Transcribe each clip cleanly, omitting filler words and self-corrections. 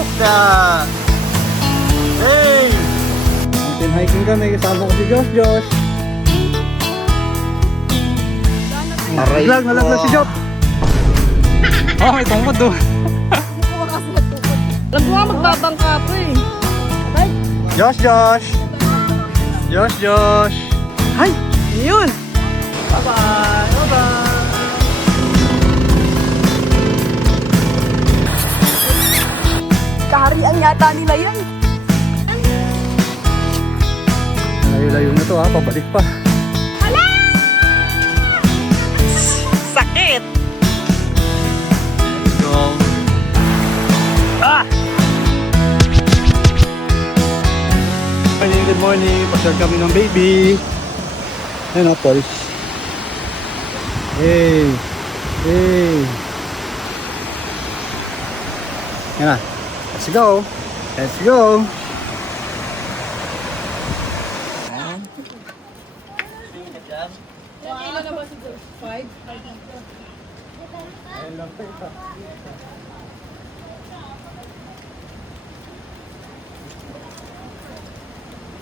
bukda. Hey! Mountain hiking kami, kasama ko si Josh. Nalaglag si Josh. Oh, may tungkod doon. Alam ko nga magbabangka po eh. Josh. Ay, yun. Bye-bye. Kaharian yata nila yan. Layo-layo na to ha, pabalik pa. Sakit. Go. Good morning. Pasyal kami ng baby. Ayun o, Paul. Hey. Yan na. Let's go.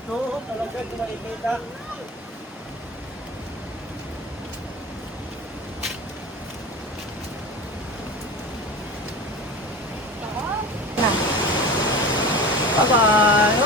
Oo, talaga ito makikita. Bye-bye.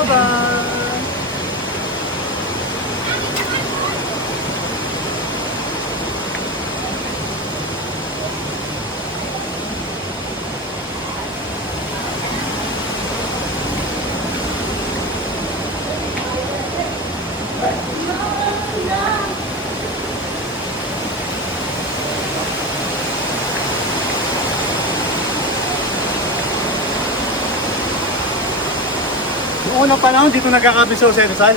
Noong unang panahon, dito nagkakabiso si Rizal.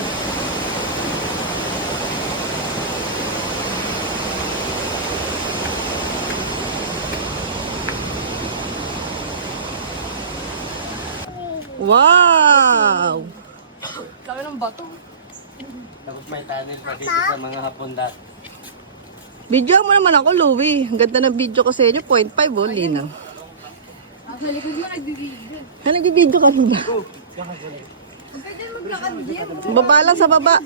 Wow! Kami ng bato. Tapos may tunnel pa dito sa mga hapon dati. Video mo naman ako, Louie. Ang ganda ng video ko sa inyo. 0.5 oh, linaw. Sa likod mo nagbibigay. Nag-video ka ba? Pwede maglakad dyan. Baba lang sa baba.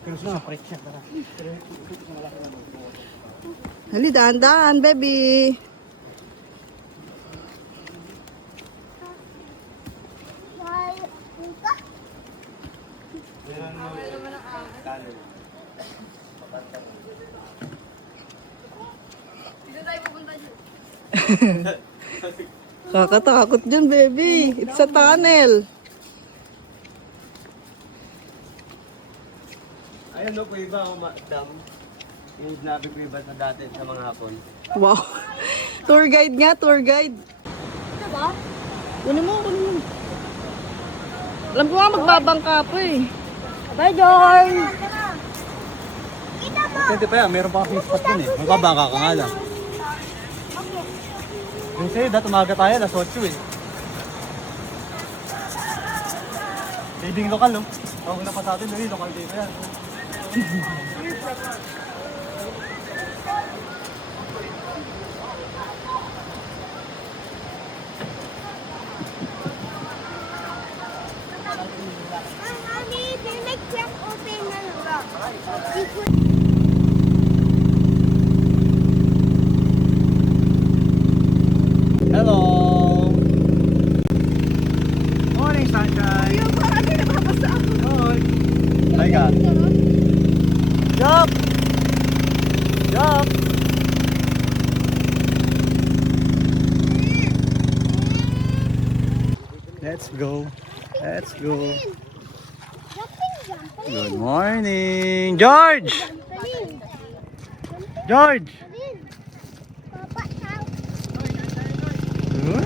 Pero sila, preach siya. Hali, dahan-dahan, baby. Kakatakot dyan, baby. It's a tunnel. Ayan no, po iba ako, madam. Yung sinabi ko iba sa dati sa mga hapon. Wow. Tour guide nga, tour guide. Ito ba? Kunin mo. Alam ko nga magbabangka po eh. Bye, John! Kita mo! Hindi pa yan, meron pa kasing spot dun eh. Magbabangka ka nga lang. Yung sa'yo, dati umaga tayo, alas 8 eh. Saving lokal no? Tawag na pa sa atin, lokal dito yan. Mommy, they make them open and rock. Hello! Morning, sunshine! Yung parang pinapapasa ako. Good! Hi ka! Jump! Jump! Let's go! Let's go! Jumping. Good morning! George! Jumping. George! Papa, how? Huh?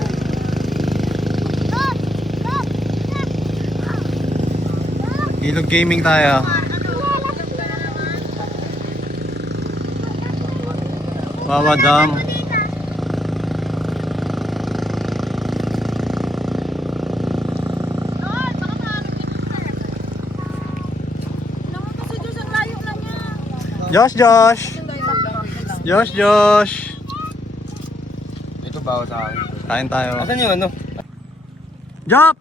Ilog gaming tayo. Wawa Dam. Josh! Ito bawa sa akin. Kain tayo. Asan yung ano? Jump!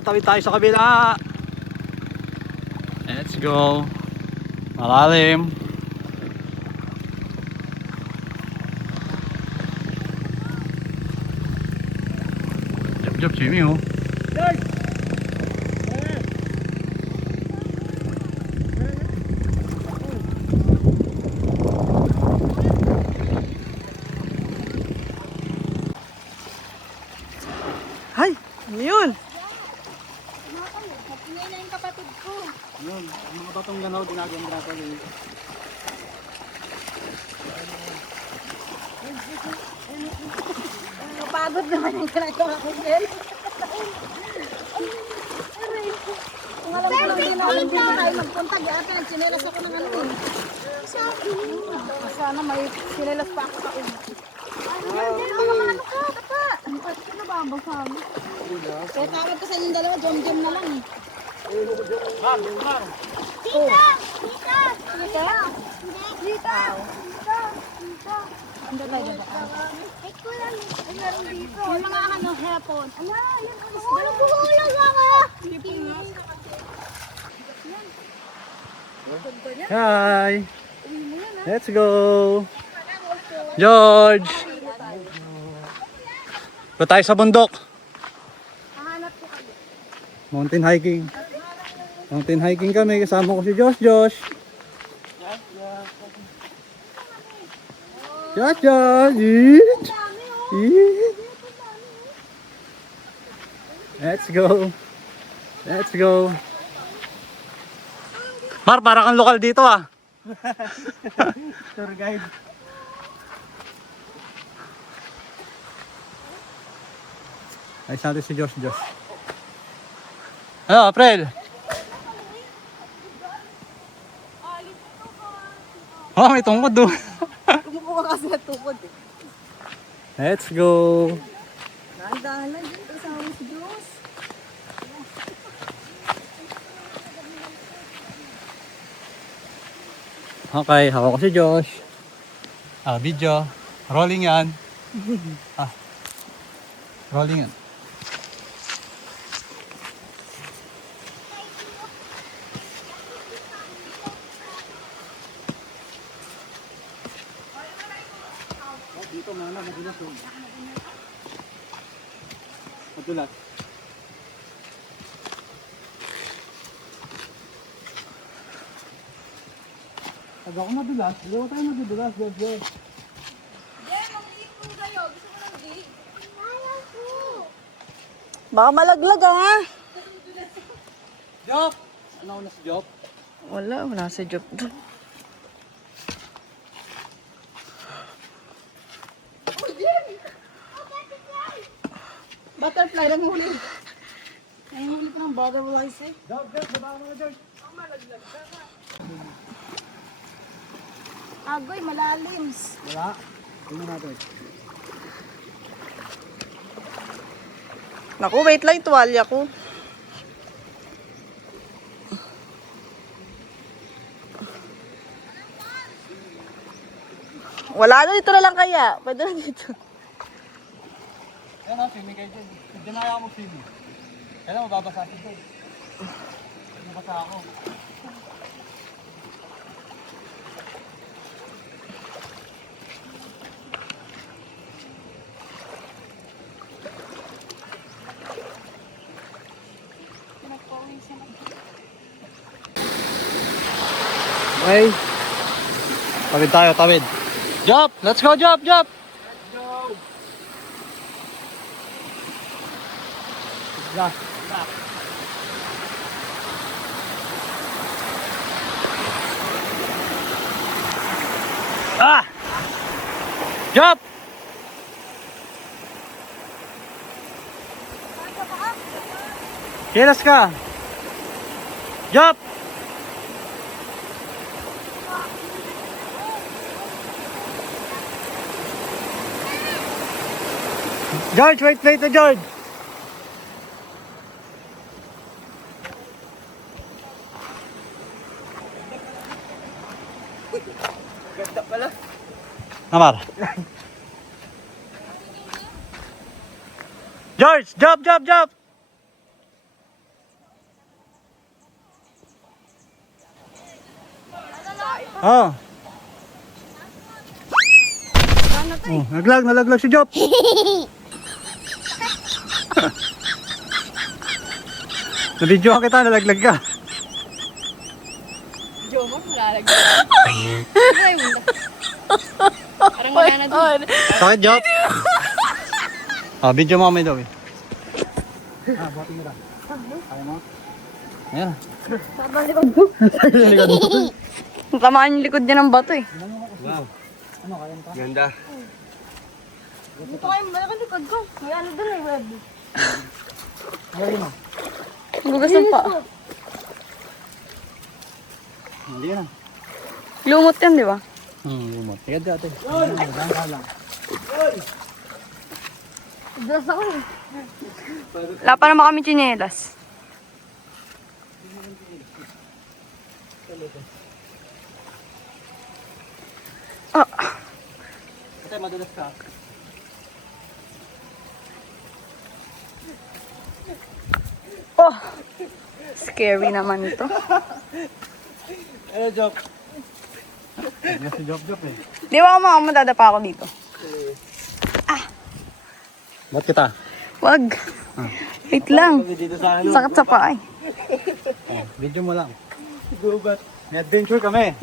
Tawid tayo sa kabila. Let's go. Malalim. Job Jimmy oh. Ay, ano yun? Ngayon na yung kapatid ko. Yun, ang mga batong ganaw ginagandra pa rin. Napagod naman yung ginagawa ko, Jen. Kung alam ko lang din ako hindi na tayo magpunta, di ate, nagsinelas ako ng ano eh. Sana may sinelas pa ako sa una. Ano ka, kata? Ba't ka nababasa mo? Kaya tawag ko sa inyong dalawa, jom-jom na lang eh. Tita! Tita! Tita! Tita! Tita! Ando tayo ba? Ito lang. Meron dito. Yung mga ano, hapon. Ano? Yan. Ano buhulang ako? Hi! Let's go! George! Ito tayo sa bundok. Hahanap ko kayo. Mountain hiking. Mountain hiking kami. Kasama ko si Josh. Josh! Josh! Eat! Eat! Let's go! Let's go! Mar, para kang lokal dito ah. Tour guide. Ayos natin si Josh. Ano, April? Oh, may tungkod doon. Tumupo ka kasi at tukod eh. Let's go. Dahan-dahan lang dito kasama si Diyos. Okay, hawak ko si Josh. Video. Rolling yan. Rolling yan. Dito mana, madulas oh. Madulas. Pag ako madulas, dalawa tayo madulas, Josh. Baka malaglag ah. Job! Ano na si Job? Wala si Job doon. Butterfly, nanghuli. Nanghuli ko ng butterflies eh. Job, baba mo na Josh. Agoy, malalim. Wala. Tingnan natin. Naku, wait lang, tuwalya ko. Wala na, dito na lang kaya. Pwede na dito. Ayan o, swimming kayo dyan. Diyan na ako mag-swimming. Kailan mababasa si Job? Mababasa ako. Okay. Tawid tayo, tawid. Job! Let's go, Job! Job! Let's go! Ah! Job! Kilos ka. Jump! George, wait na George. Ganda pala. Namar. George, jump! Oh. Oh, nalaglag si Job. Nabidyo kita, nalaglag ka. Jomo, malalagyan. Ay, munda. Parang wala na doon. Sakit, Job? Ah, video mo kami daw eh. Buhatin mo lang. Kaya mo? Ayan. Sabang likod ko. Tamaan yung likod niya ng bato eh. Wow. Ano, kaya mo ka? Ganda. Dito kayo, malaki likod ko. May ano doon eh, web. Ayun mo. Gugas ng pa. Hindi na. Lumot yan, di ba? Lumot. Tigad ka ate. Dress ako eh. Wala pa naman kami tsinelas. Ah, Ate, madulas ka. oh, scary naman ito. Ano, Job? Hindi si Job eh. Di ba ako madadapa ako dito? Ba't kita? Wag. Wait lang. Kami dito sa ano? Sakit sa paa eh. Oh, video mo lang. Gubat. May adventure kami.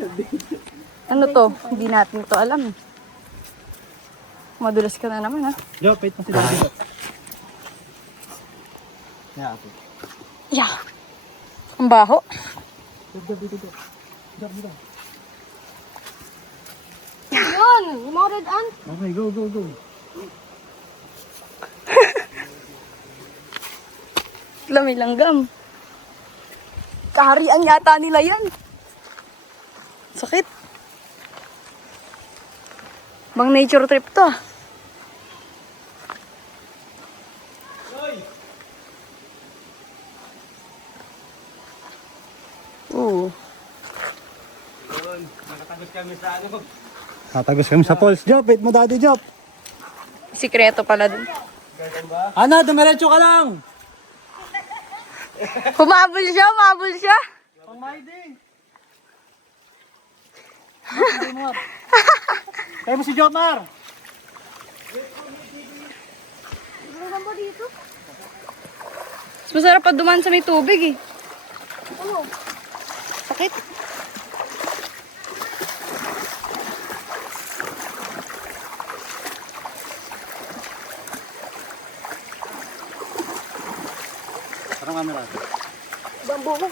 Ano to? Hindi natin to alam eh. Madulas ka na naman ha. Job, wait mo si Job. Yeah, ate. Yeah. Ang baho. Job. Yun, yung mga red ant. Okay, go. May langgam. Kaharian yata nila yan. Sakit. Bang nature trip to ah. Oo. Yun. Nakatagos kami sa ano. Tatagos kami sa falls. Job, wait mo daddy, Job. Sikreto pala dun. Ana, dumiretso ka lang. Humabol siya. Pang Maidi. Kaya mo si Job, Mar. Ano mo dito? Mas masarap pa duman sa may tubig eh. Ano? Sakit. Parang camera. Bambu ko.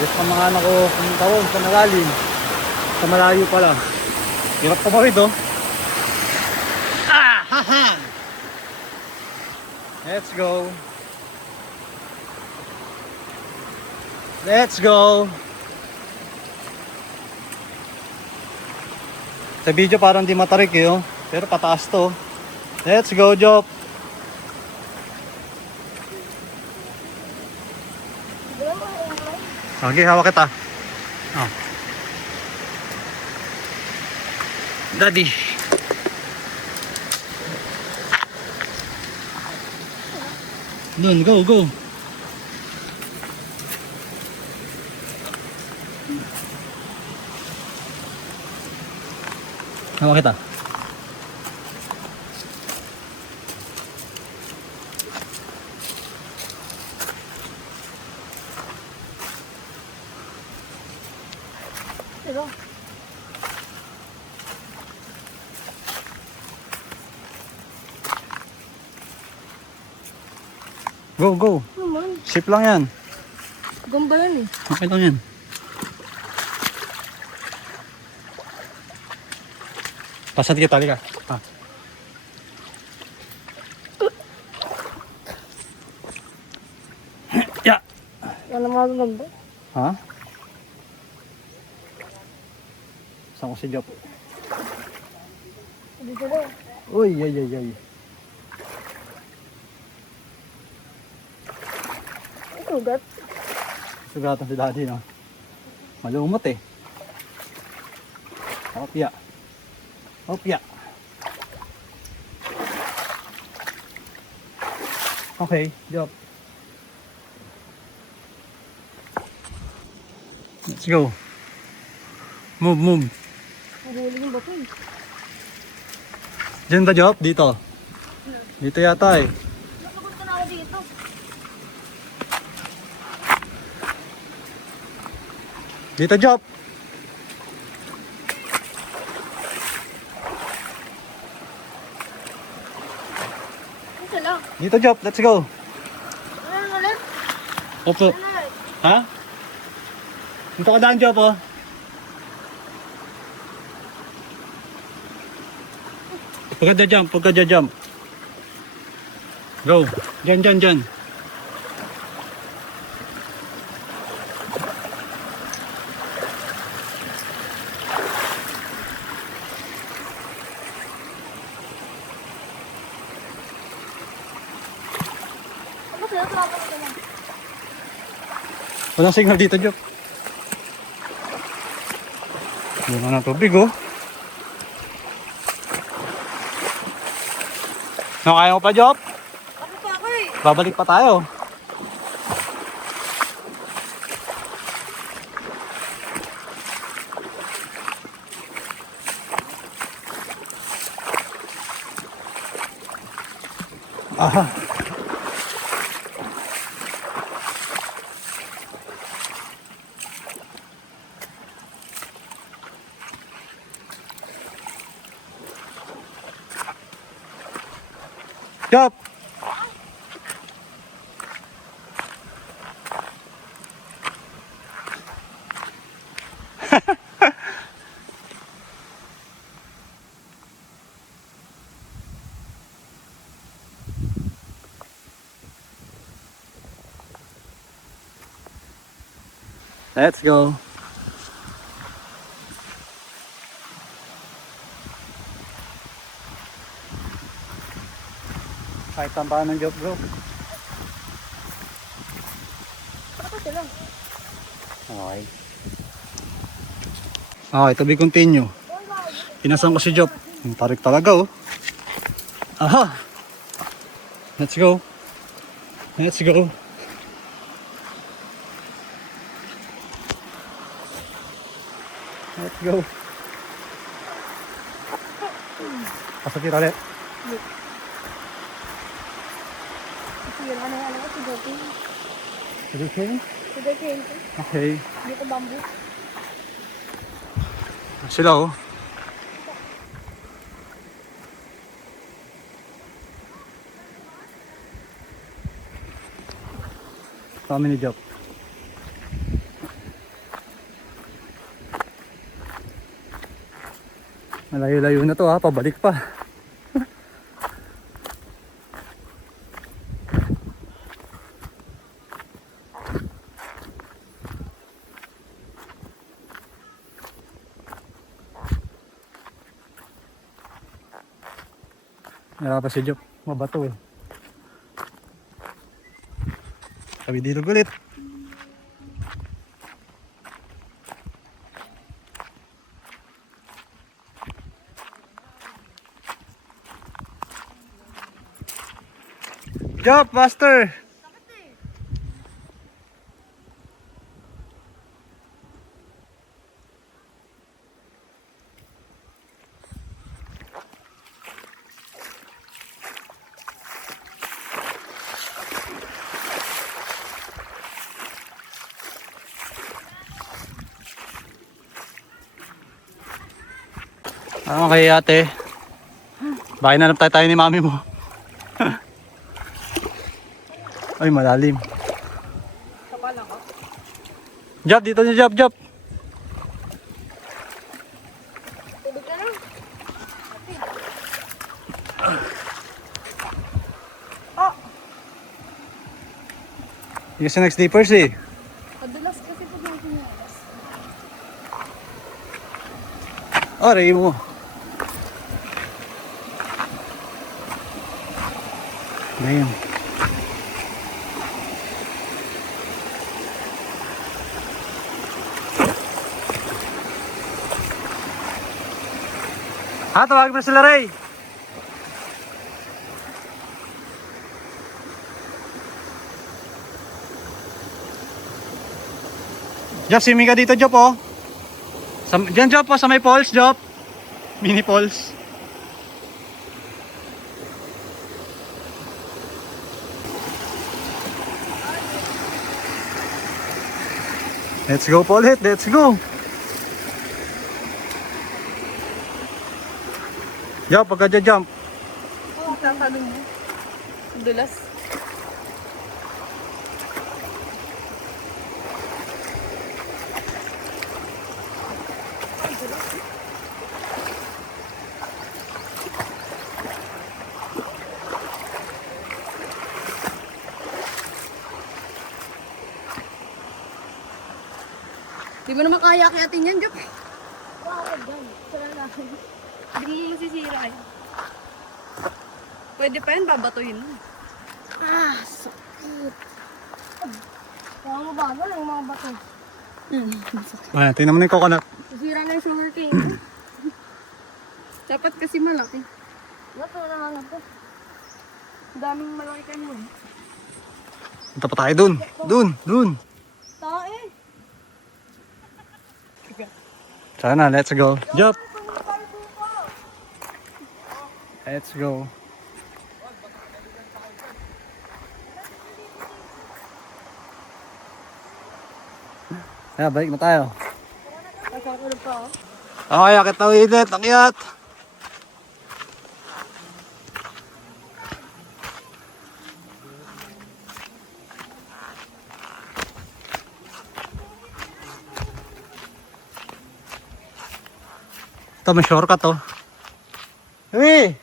Yes, ang mga anak ko pumunta ron sa malalim. Sa malayo pala. Hirap tumawid, oh. Let's go. Sa video parang di matarik eh, oh. Pero pataas to. Let's go, Job. Okay, hawak kita. Oh. Daddy. Dun, go. Hawak kita. Ito. Go. Naman. Ship lang yan. Gamba yan eh. Okay lang yan. Pasad kita, halika. Ano mga ganda? Ha? Saan ko si Jop? Dito daw. Uy, ay, ay, ay. Ay, sugat. Sugatan si daddy, no? Malumot eh. Opya. Opya. Okay, Jop. Let's go. Move, move. Nahuli yung bato eh. Diyan ba, Jop? Dito. Dito yata eh. Nakapag ko na ako dito. Dito, Jop. Ito lang. Dito, Jop. Let's go. Ano ulit? Opo. Ano ulit? Ha? Dito ka daan, Jop, oh. Pagka jump. Go. Diyan. Ano sa'yo? Tapos ka lang. Walang signal dito, Jop. Hindi na tubig, oh. Kaya mo pa, Jop? Ano pa ako eh? Babalik pa tayo. Aha. Jop. Let's go. Kahit tambahan ng Jop, bro. Tapos ka lang. Okay. Okay, to be continue. Pinasan ko si Jop. Ang tarik talaga, oh. Aha! Let's go. Let's go. Let's go. Pasok ulit. Kasi yun, ano ko, sugarcane. Okay. Sugarcane ko. Okay. Dito bamboo. Sila, oh. Kami ni Jop. Malayo-layo na to, ha, pabalik pa. Wala pa si Jop, mabato eh. Kami dito ulit. Jop, faster! Okay, ate. Bakit na tayo ni mami mo? Ay, malalim. Kapal ako. Jop, dito niya, Jop. Tubig ka lang. Yung sa next dippers eh. Aray mo. Ngayon. Tawagin mo sila, Ray. Jop, swimming ka dito, Jop, oh. Diyan, Jop, oh, sa may falls, Jop. Mini falls. Let's go, Paulit. Let's go. Jump, pagka-jump. Oo, tatanong mo. Dulas. Di mo naman kaya akiyatin yan, Jop. Bakit dyan? Sira na. Hindi mo masisira yan. Pwede pa yan, babatuhin mo. Ah, sakit. Kaya mo ba? Wala yung mga bato. Ayan, tingnan mo na yung coconut. Sira na yung sugar cane. Dapat kasi malaki. Bato na nga na to. Ang daming malaki kayo. Punta pa tayo dun. Dun. Tae. Sana, let's go. Jump. Let's go. Balik na tayo. Nakakulog pa oh. Okay, akit na ulit. Akyat. Ito, may shortcut, oh. Hey!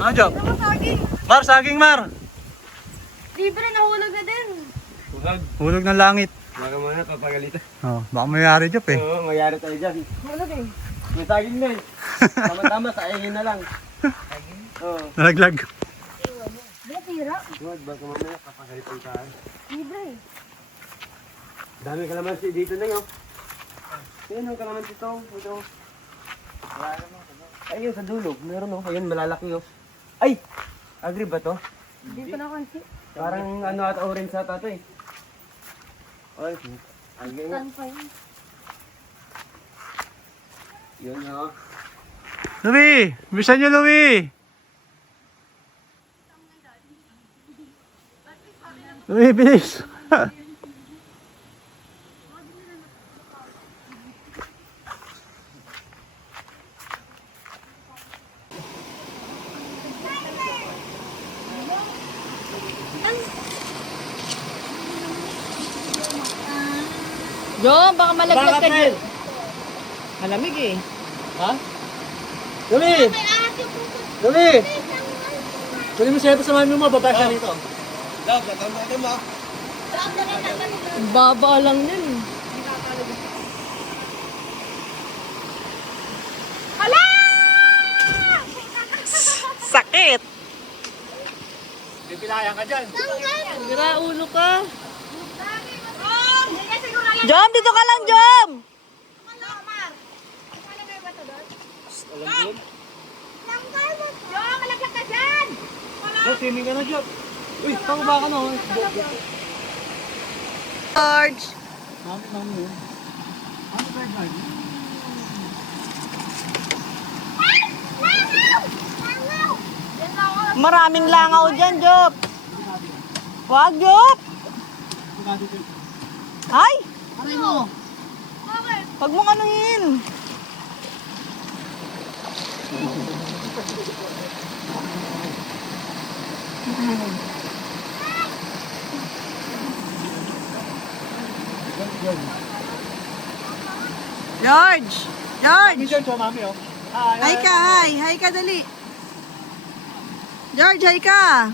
Ano, Job? Mar, saging, Mar! Libre, nahulog na din. Huwag. Hulog ng langit. Baka muna papagalitan. Oh, baka mayari, Job, eh. Oo, magyari tayo dyan. Hulog eh. May saging na eh. Tama-tama, saingin na lang. Oo. Nalaglag. Ba't tira? Huwag, baka mamaya papagalitan tayo. Libre. Dami kalamansi dito na yun. Yan ang kalamansi ito. Ito. Ayun sa dulo. Meron oh. Ayun malalaki oh. Ay! Agri ba to? Hindi ko na kansi. Parang ano ata orange ata ito eh. Ay, agri nga. Saan pa yun? Yun oh. Louie! Bisan nyo, Louie! Louie, bilis! Jom, baka malaglag ka dyan. Malamig eh. Ha? Dumi! Dumi! Dumi mo siya ito sa mami mo, baba siya rito. Love, latang natin mo. Baba lang yun. Sakit! Pipilayan ka dyan. Gira, ulo ka. Jom, dito ka lang, Jom! Job, swimming ka na, Job. Uy, pangaba ka na. George! Mami yun. Ano ba yung Maraming langaw dyan, Jop. Wag, Jop! Ay! Aray mo! Wag mong anuhin. George! George! George, oh, mami, oh. Hi ka, hi. Hi ka, dali. George, hi ka.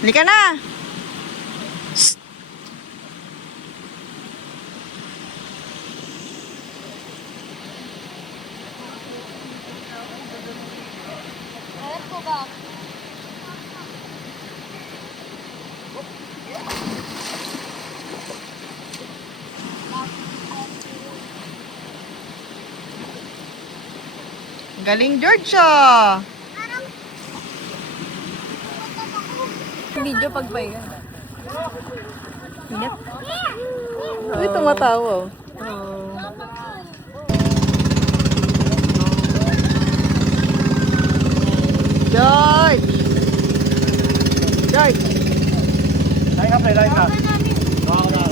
Halika na! Alam ko ba? Galing, George, ah! Video pagpahinga. Ingat. Uy, tumatawa. George! George! Lain ka, pre, lain ka. Baka ko na.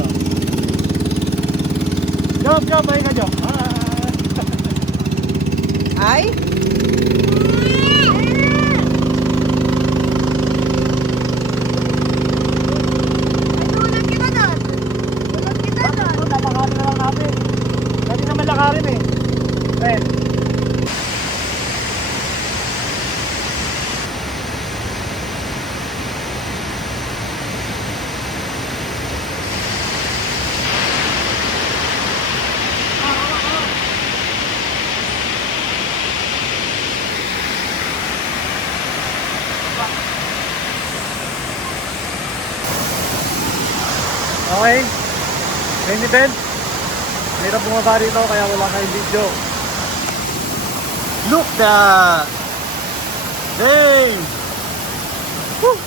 Job, job, lain ka, job. Ay? Napakaano na lang natin. Pwede naman lakarin eh. Pre. Okay. Main event. Mahirap bumaba rito kaya wala kayong video. Look that! Dang! Woo!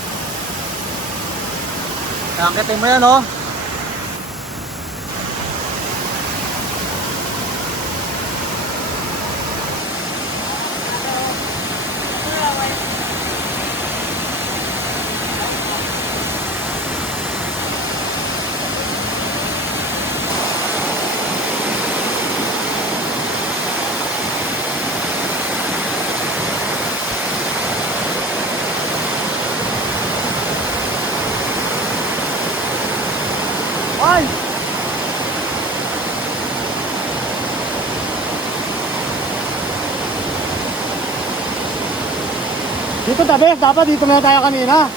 Angkitin mo yan, oh. Ay! Dito tabi, dapat dito na tayo kanina.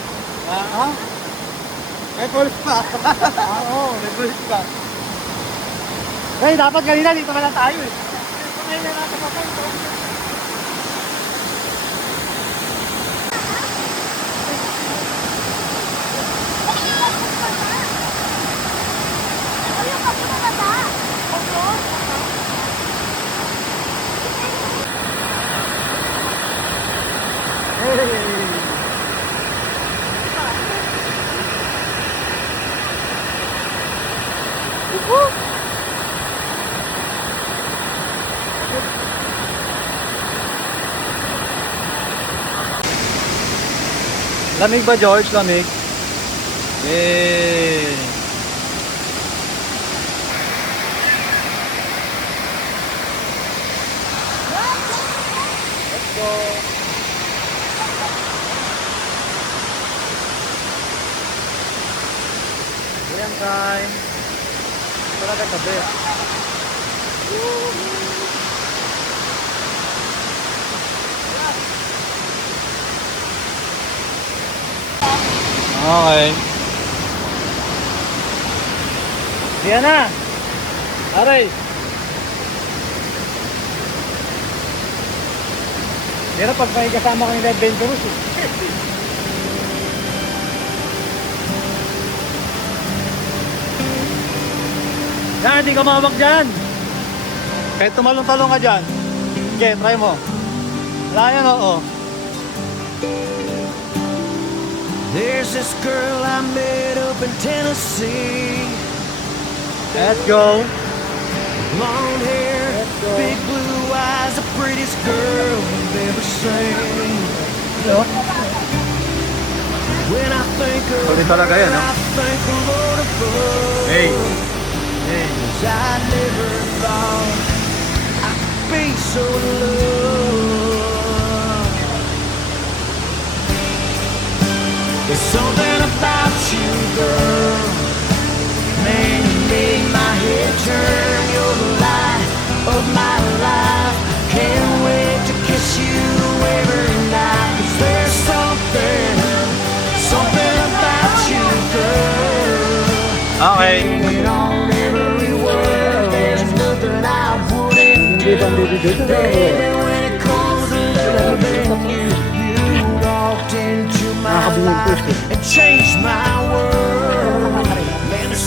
Ha? May pulis pa. Oo, may pulis pa. Eh, dapat kanina dito na lang tayo eh. Ngayon na natin papunta. Lamig ba, George? Lamig? Eh. Let's go. Ayan, time. Ito na katabi. Okay. Diana! Aray! Pero pag may kasama kang adventurous eh. Yan, hindi ka mawag dyan. Kahit tumalong-talong ka dyan. Okay, try mo. Wala yan, oo. There's this girl I met up in Tennessee. Let's go. Long hair, big blue eyes, the prettiest girl I've ever seen. When I think of Solid talaga yan, her, no? I thank the Lord above. Hey. Hey. 'Cause I never thought I could be so in love. There's something about you, girl. Man, you make my head turn. You're the light of my life. Can't wait to kiss you every night. 'Cause there's something about isang baby dito. Baby, when it comes to loving you, you walked into my Nakakabingin po life siya. and changed my world. Man, there's